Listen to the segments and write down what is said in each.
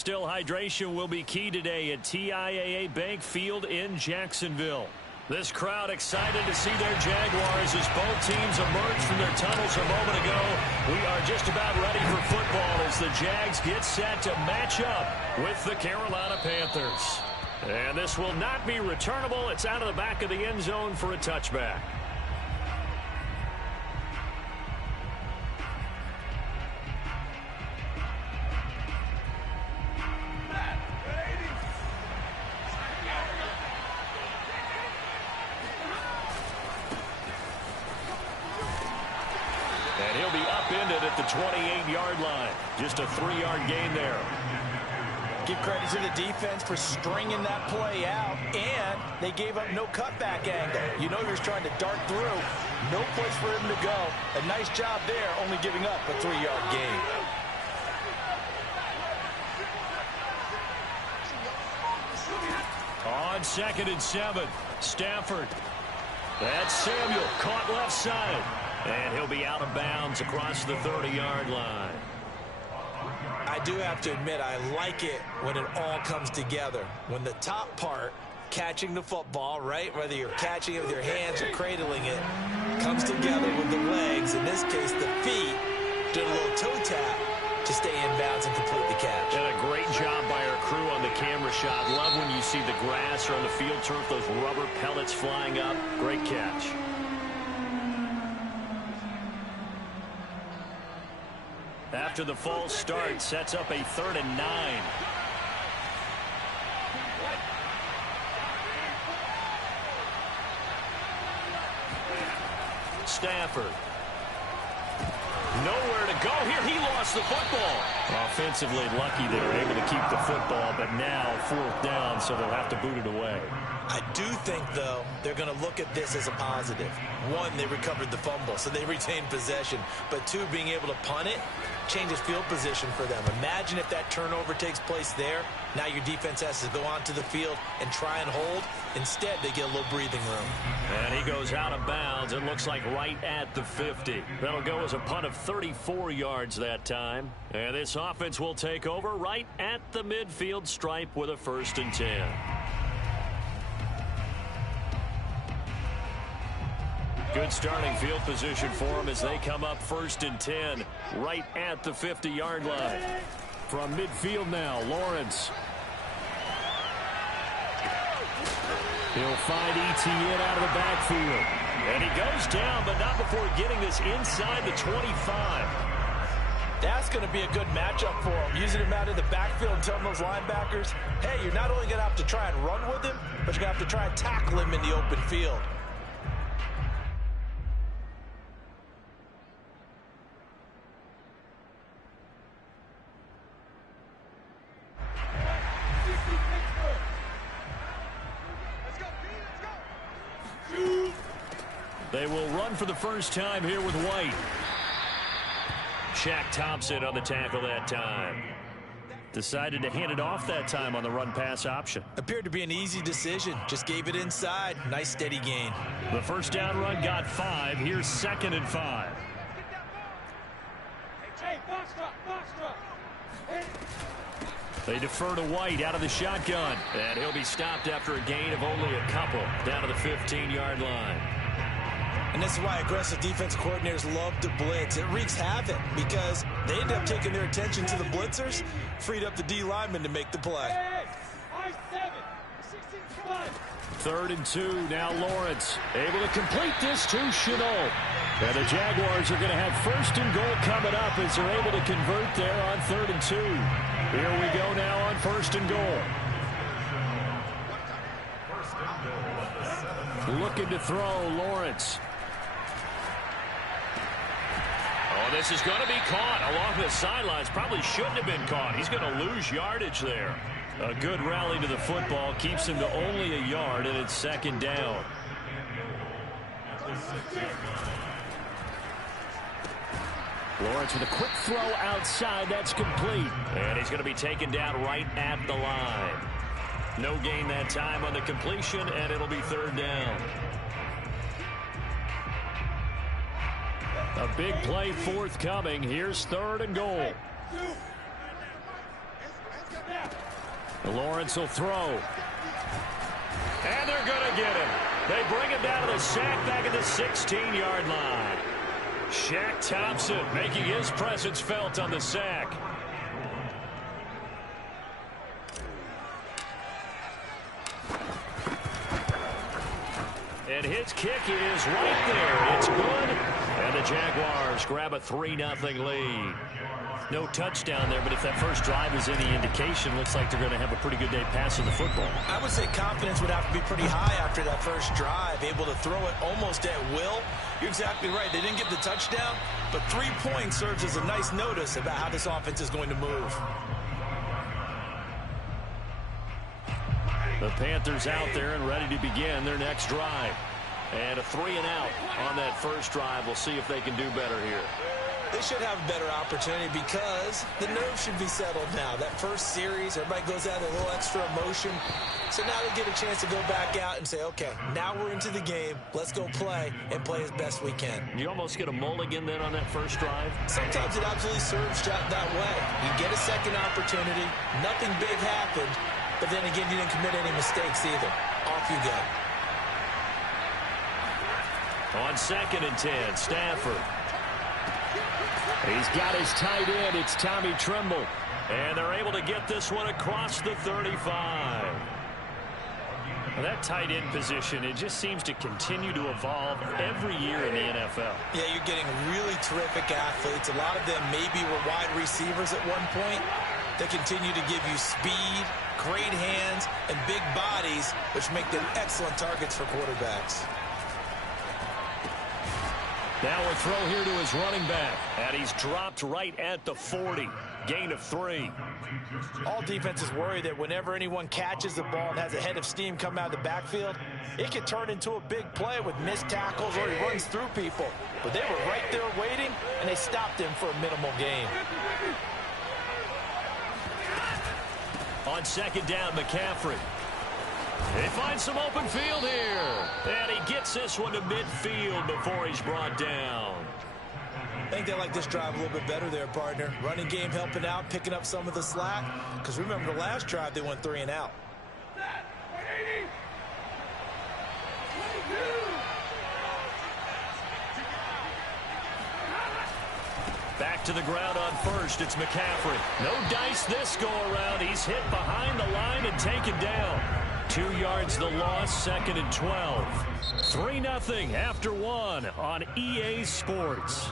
Still, hydration will be key today at TIAA Bank Field in Jacksonville. This crowd excited to see their Jaguars as both teams emerged from their tunnels a moment ago. We are just about ready for football as the Jags get set to match up with the Carolina Panthers. And this will not be returnable. It's out of the back of the end zone for a touchback. And he'll be upended at the 28-yard line. Just a 3-yard gain there. Give credit to the defense for stringing that play out, and they gave up no cutback angle. You know he was trying to dart through. No place for him to go. A nice job there, only giving up a 3-yard gain. On 2nd and 7, Stafford. That's Samuel, caught left side. And he'll be out of bounds across the 30-yard line. I do have to admit, I like it when it all comes together. When the top part, catching the football, right, whether you're catching it with your hands or cradling it, comes together with the legs, in this case the feet, did a little toe tap to stay in bounds and complete the catch. And a great job by our crew on the camera shot. Love when you see the grass or on the field turf, those rubber pellets flying up. Great catch. After the false start, sets up a 3rd and 9. Stafford. Nowhere to go here. He lost the football. Offensively lucky they were able to keep the football, but now 4th down, so they'll have to boot it away. I do think, though, they're going to look at this as a positive. 1, they recovered the fumble, so they retained possession. But 2, being able to punt it changes field position for them. Imagine if that turnover takes place there. Now your defense has to go onto the field and try and hold. Instead, they get a little breathing room. And he goes out of bounds. It looks like right at the 50. That'll go as a punt of 34 yards that time. And this offense will take over right at the midfield stripe with a 1st and 10. Good starting field position for them as they come up 1st and 10 right at the 50-yard line. From midfield now, Lawrence. He'll find Etienne out of the backfield. And he goes down, but not before getting this inside the 25. That's going to be a good matchup for him. Using him out in the backfield and telling those linebackers, hey, you're not only going to have to try and run with him, but you're going to have to try and tackle him in the open field. They will run for the first time here with White. Shaq Thompson on the tackle that time. Decided to hand it off that time on the run-pass option. Appeared to be an easy decision. Just gave it inside. Nice steady gain. The 1st down run got 5. Here's 2nd and 5. They defer to White out of the shotgun. And he'll be stopped after a gain of only a couple down to the 15-yard line. And this is why aggressive defense coordinators love to blitz. It wreaks havoc because they end up taking their attention to the blitzers, freed up the D lineman to make the play. 3rd and 2, now Lawrence. Able to complete this to Chenault. And the Jaguars are going to have 1st and goal coming up as they're able to convert there on 3rd and 2. Here we go now on 1st and goal. Looking to throw, Lawrence. Oh, this is going to be caught along the sidelines. Probably shouldn't have been caught. He's going to lose yardage there. A good rally to the football keeps him to only a yard, and it's 2nd down. Lawrence with a quick throw outside. That's complete. And he's going to be taken down right at the line. No gain that time on the completion, and it'll be 3rd down. A big play forthcoming. Here's 3rd and goal. Lawrence will throw. And they're going to get him. They bring him down to the sack back at the 16-yard line. Shaq Thompson making his presence felt on the sack. And his kick is right there. It's good. And the Jaguars grab a 3-0 lead. No touchdown there, but if that first drive is any indication, looks like they're going to have a pretty good day passing the football. I would say confidence would have to be pretty high after that first drive, able to throw it almost at will. You're exactly right. They didn't get the touchdown, but 3 points serves as a nice notice about how this offense is going to move. The Panthers out there and ready to begin their next drive. And a 3-and-out on that first drive. We'll see if they can do better here. They should have a better opportunity because the nerves should be settled now. That first series, everybody goes out with a little extra emotion. So now they get a chance to go back out and say, okay, now we're into the game. Let's go play and play as best we can. You almost get a mulligan then on that first drive? Sometimes it absolutely serves that way. You get a second opportunity. Nothing big happened. But then again, you didn't commit any mistakes either. Off you go. On 2nd and 10, Stafford. He's got his tight end. It's Tommy Tremble. And they're able to get this one across the 35. Well, that tight end position, it just seems to continue to evolve every year in the NFL. Yeah, you're getting really terrific athletes. A lot of them maybe were wide receivers at one point. They continue to give you speed, great hands, and big bodies, which make them excellent targets for quarterbacks. Now a throw here to his running back. And he's dropped right at the 40. Gain of 3. All defenses worry that whenever anyone catches the ball and has a head of steam come out of the backfield, it can turn into a big play with missed tackles or he runs through people. But they were right there waiting, and they stopped him for a minimal gain. On 2nd down, McCaffrey. They find some open field here. And he gets this one to midfield before he's brought down. I think they like this drive a little bit better there, partner. Running game helping out, picking up some of the slack. Because remember, the last drive, they went 3-and-out. Back to the ground on first. It's McCaffrey. No dice this go around. He's hit behind the line and taken down. 2 yards the loss, 2nd and 12. 3-0 after 1 on EA Sports.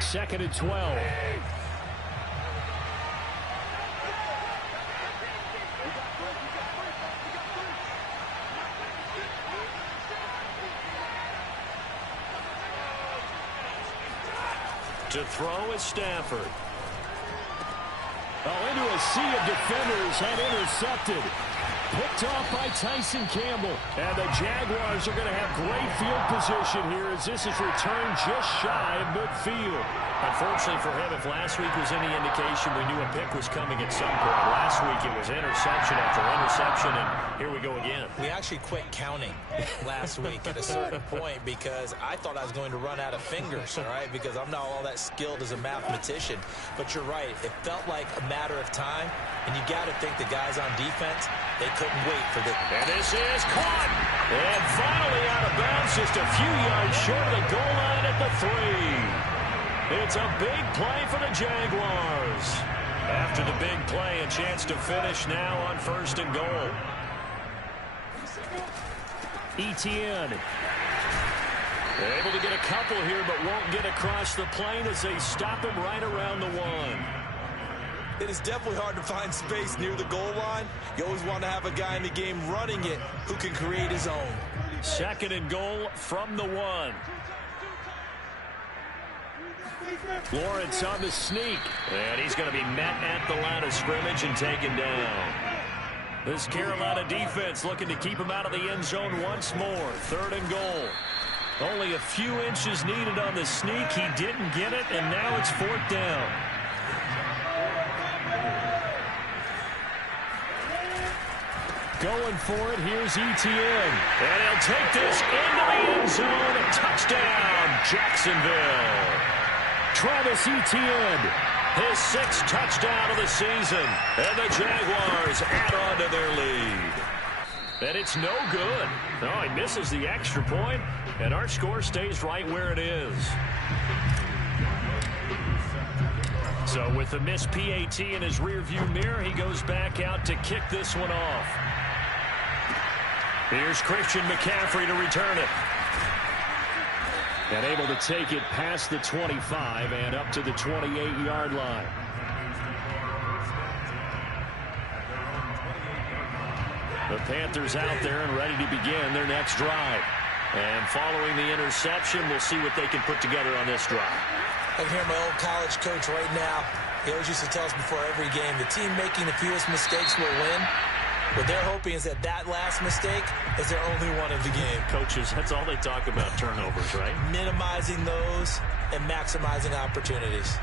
Second and 12. To throw is Stafford. Oh, into a sea of defenders and intercepted. Picked off by Tyson Campbell. And the Jaguars are going to have great field position here as this is returned just shy of midfield. Unfortunately for him, if last week was any indication, we knew a pick was coming at some point. Last week it was interception after interception, and here we go again. We actually quit counting last week at a certain point because I thought I was going to run out of fingers, all right, because I'm not all that skilled as a mathematician. But you're right. It felt like a matter of time, and you got to think the guys on defense, they couldn't wait for this. And this is caught. And finally out of bounds, just a few yards short of the goal line at the 3. It's a big play for the Jaguars. After the big play, a chance to finish now on 1st and goal. Etienne. Able to get a couple here, but won't get across the plane as they stop him right around the 1. It is definitely hard to find space near the goal line. You always want to have a guy in the game running it who can create his own. 2nd and goal from the 1. Lawrence on the sneak. And he's going to be met at the line of scrimmage and taken down. This Carolina defense looking to keep him out of the end zone once more. 3rd and goal. Only a few inches needed on the sneak. He didn't get it, and now it's 4th down. Going for it, here's Etienne. And he'll take this into the end zone. A touchdown, Jacksonville. Travis Etienne. His 6th touchdown of the season. And the Jaguars add on to their lead. And it's no good. No, he misses the extra point, and our score stays right where it is. So with the missed PAT in his rearview mirror, he goes back out to kick this one off. Here's Christian McCaffrey to return it. And able to take it past the 25 and up to the 28-yard line. The Panthers out there and ready to begin their next drive. And following the interception, we'll see what they can put together on this drive. I can hear my old college coach right now. He always used to tell us before every game, the team making the fewest mistakes will win. What they're hoping is that last mistake is their only one of the game. Coaches, that's all they talk about, turnovers, right? Minimizing those and maximizing opportunities.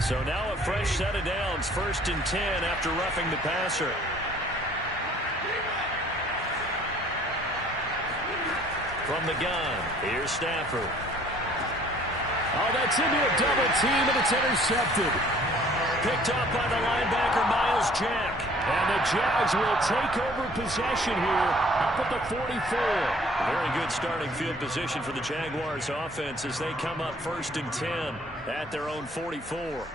So now a fresh set of downs, 1st and 10 after roughing the passer. From the gun, here's Stafford. Oh, that's into a double team, and it's intercepted. Picked up by the linebacker, Miles Jack. And the Jags will take over possession here up at the 44. Very good starting field position for the Jaguars offense as they come up 1st and 10 at their own 44.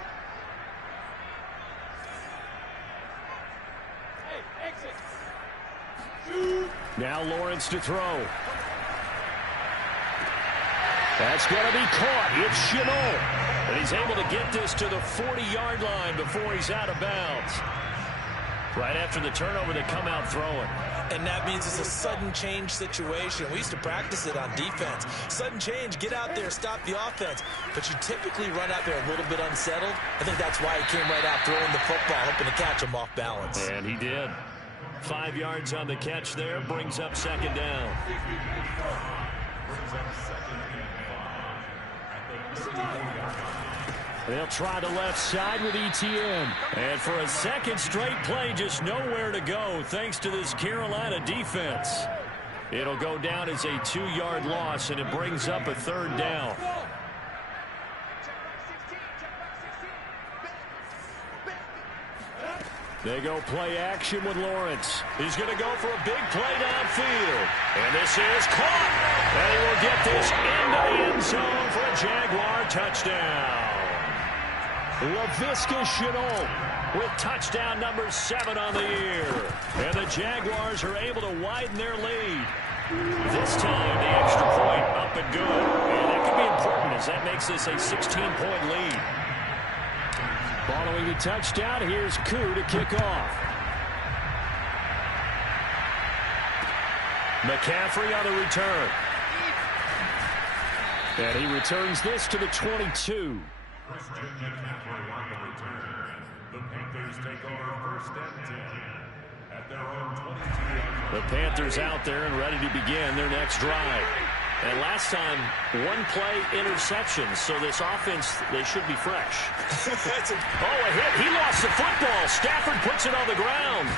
Now Lawrence to throw. That's going to be caught. It's Chenot. And he's able to get this to the 40-yard line before he's out of bounds. Right after the turnover, they come out throwing. And that means it's a sudden change situation. We used to practice it on defense. Sudden change, get out there, stop the offense. But you typically run out there a little bit unsettled. I think that's why he came right out throwing the football, hoping to catch him off balance. And he did. 5 yards on the catch there, brings up 2nd down. They'll try the left side with Etienne. And for a 2nd straight play, just nowhere to go thanks to this Carolina defense. It'll go down as a 2-yard loss, and it brings up a 3rd down. They go play action with Lawrence. He's going to go for a big play downfield. And this is caught. And he will get this into the end zone for a Jaguar touchdown. Laviska Shenault with touchdown number 7 on the year. And the Jaguars are able to widen their lead. This time, the extra point up and good. And that could be important as that makes this a 16-point lead. Following the touchdown, here's Koo to kick off. McCaffrey on the return. And he returns this to the 22. Christian McCaffrey on the return. The Panthers take over 1st and 10 at their own 22. The Panthers out there and ready to begin their next drive. And last time, 1-play interception, so this offense, they should be fresh. A hit. He lost the football. Stafford puts it on the ground.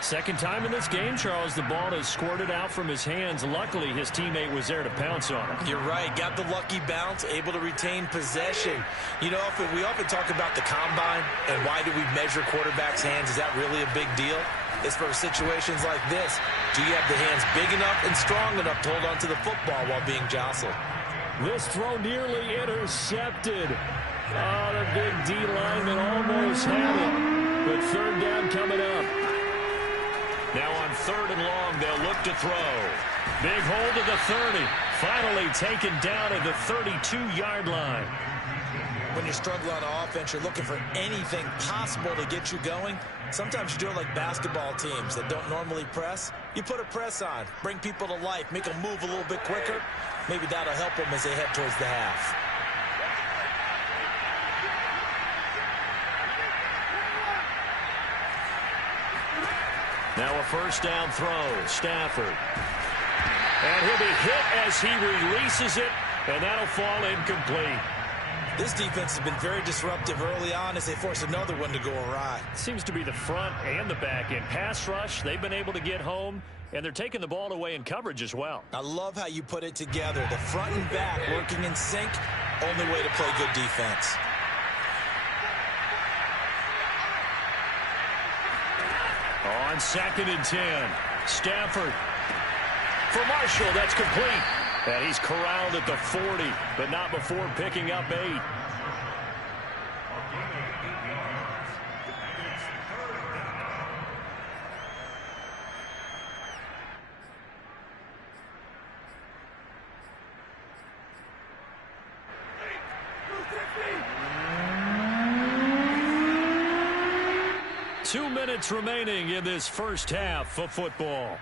2nd time in this game, Charles, the ball has squirted out from his hands. Luckily, his teammate was there to pounce on it. You're right. Got the lucky bounce, able to retain possession. You know, we often talk about the combine and why do we measure quarterbacks' hands. Is that really a big deal? It's for situations like this. Do you have the hands big enough and strong enough to hold on to the football while being jostled? This throw nearly intercepted. Oh, the big D lineman almost had it. But 3rd down coming up. Now on 3rd and long, they'll look to throw. Big hold to the 30. Finally taken down at the 32-yard line. When you're struggling on offense, you're looking for anything possible to get you going. Sometimes you do it like basketball teams that don't normally press. You put a press on, bring people to life, make them move a little bit quicker. Maybe that'll help them as they head towards the half. Now a 1st down throw. Stafford. And he'll be hit as he releases it, and that'll fall incomplete. This defense has been very disruptive early on as they force another one to go awry. Seems to be the front and the back end. Pass rush, they've been able to get home. And they're taking the ball away in coverage as well. I love how you put it together. The front and back working in sync. Only way to play good defense. On 2nd and 10. Stafford. For Marshall, that's complete. And he's corralled at the 40, but not before picking up 8. 2 minutes remaining in this first half of football.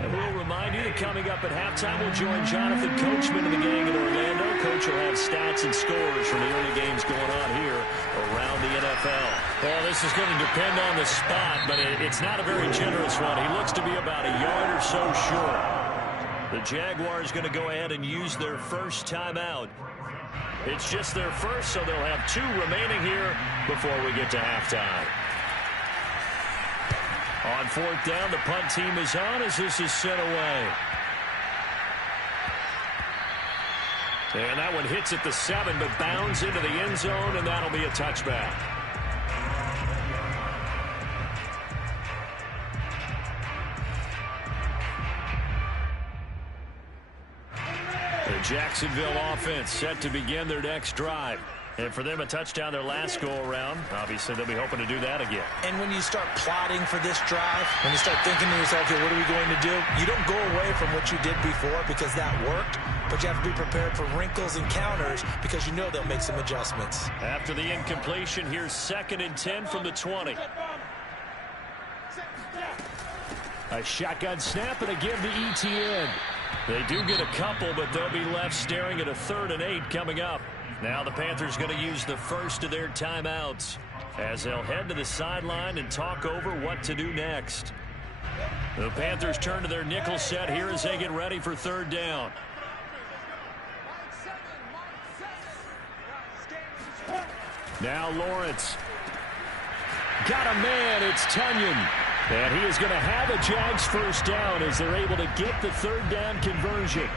We'll remind you that coming up at halftime, we'll join Jonathan Coachman and the gang in Orlando. Coach will have stats and scores from the early games going on here around the NFL. Well, this is going to depend on the spot, but it's not a very generous one. He looks to be about a yard or so short. The Jaguars going to go ahead and use their first timeout. It's just their first, so they'll have 2 remaining here before we get to halftime. On 4th down, the punt team is on as this is sent away. And that one hits at the 7, but bounds into the end zone, and that'll be a touchback. The Jacksonville offense set to begin their next drive. And for them, a touchdown their last go-around. Obviously, they'll be hoping to do that again. And when you start plotting for this drive, when you start thinking to yourself, okay, what are we going to do? You don't go away from what you did before because that worked, but you have to be prepared for wrinkles and counters because you know they'll make some adjustments. After the incompletion, here's 2nd and 10 from the 20. A shotgun snap and a give to ETN. They do get a couple, but they'll be left staring at a 3rd and 8 coming up. Now the Panthers going to use the first of their timeouts as they'll head to the sideline and talk over what to do next. The Panthers turn to their nickel set here as they get ready for 3rd down. Now Lawrence. Got a man, it's Tunyon. And he is going to have a Jags first down as they're able to get the 3rd down conversion.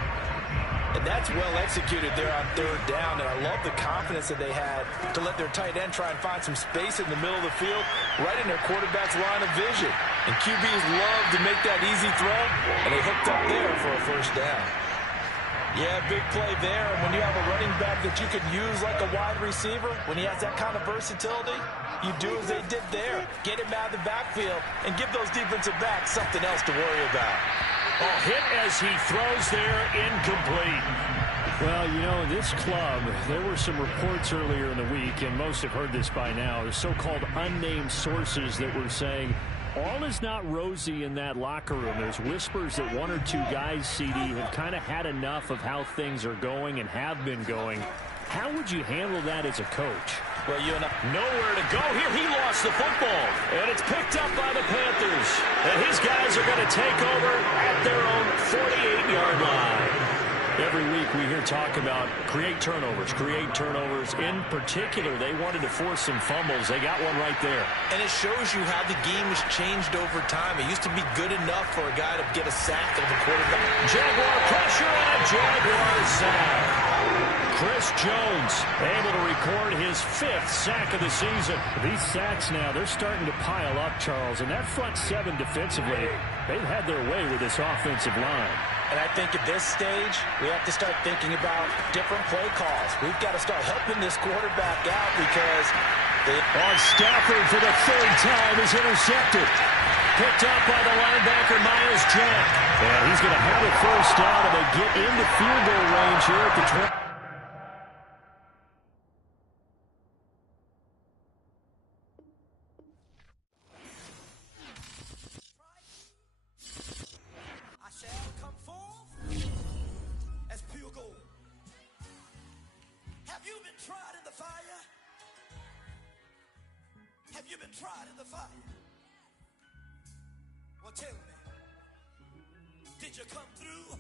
And that's well executed there on 3rd down, and I love the confidence that they had to let their tight end try and find some space in the middle of the field, right in their quarterback's line of vision. And QBs love to make that easy throw, and they hooked up there for a first down. Yeah, big play there, and when you have a running back that you can use like a wide receiver, when he has that kind of versatility, you do as they did there. Get him out of the backfield and give those defensive backs something else to worry about. Oh, hit as he throws there, incomplete. Well, you know, this club, there were some reports earlier in the week, and most have heard this by now, the so-called unnamed sources that were saying all is not rosy in that locker room. There's whispers that 1 or 2 guys, CD, have kind of had enough of how things are going and have been going. How would you handle that as a coach? Well, you and I... Nowhere to go here. He lost the football. And it's picked up by the Panthers. And his guys are going to take over at their own 48-yard line. Every week we hear talk about create turnovers. In particular, they wanted to force some fumbles. They got one right there. And it shows you how the game has changed over time. It used to be good enough for a guy to get a sack of the quarterback. Jaguar pressure and a Jaguar sack. Chris Jones able to record his 5th sack of the season. These sacks now, they're starting to pile up, Charles. And that front 7 defensively, they've had their way with this offensive line. And I think at this stage, we have to start thinking about different play calls. We've got to start helping this quarterback out because on Stafford for the 3rd time is intercepted. Picked up by the linebacker, Myles Jack. And he's going to have a first down, and they get into field goal range here at the 20. Have you been tried in the fire? Well, tell me, did you come through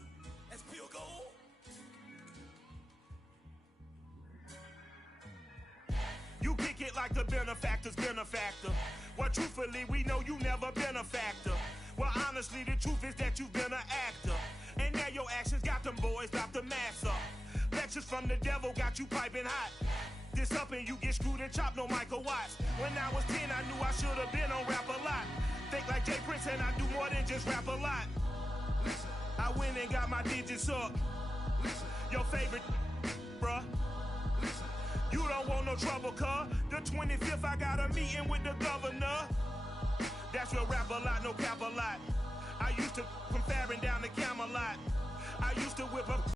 as pure gold? it like the benefactor's benefactor. Well, truthfully, we know you never been a factor. Well, honestly, the truth is that you've been an actor. And now your actions got them boys about to mass up. Lectures from the devil got you piping hot. This up and you get screwed and chopped, no Michael Watts. When I was 10, I knew I should have been on rap a lot. Think like Jay Prince and I do more than just rap a lot. I went and got my digits up. Your favorite, bruh. You don't want no trouble, cuz. The 25th, I got a meeting with the governor. That's real rap a lot, no cap a lot. I used to from Farron down to Camelot. I used to whip up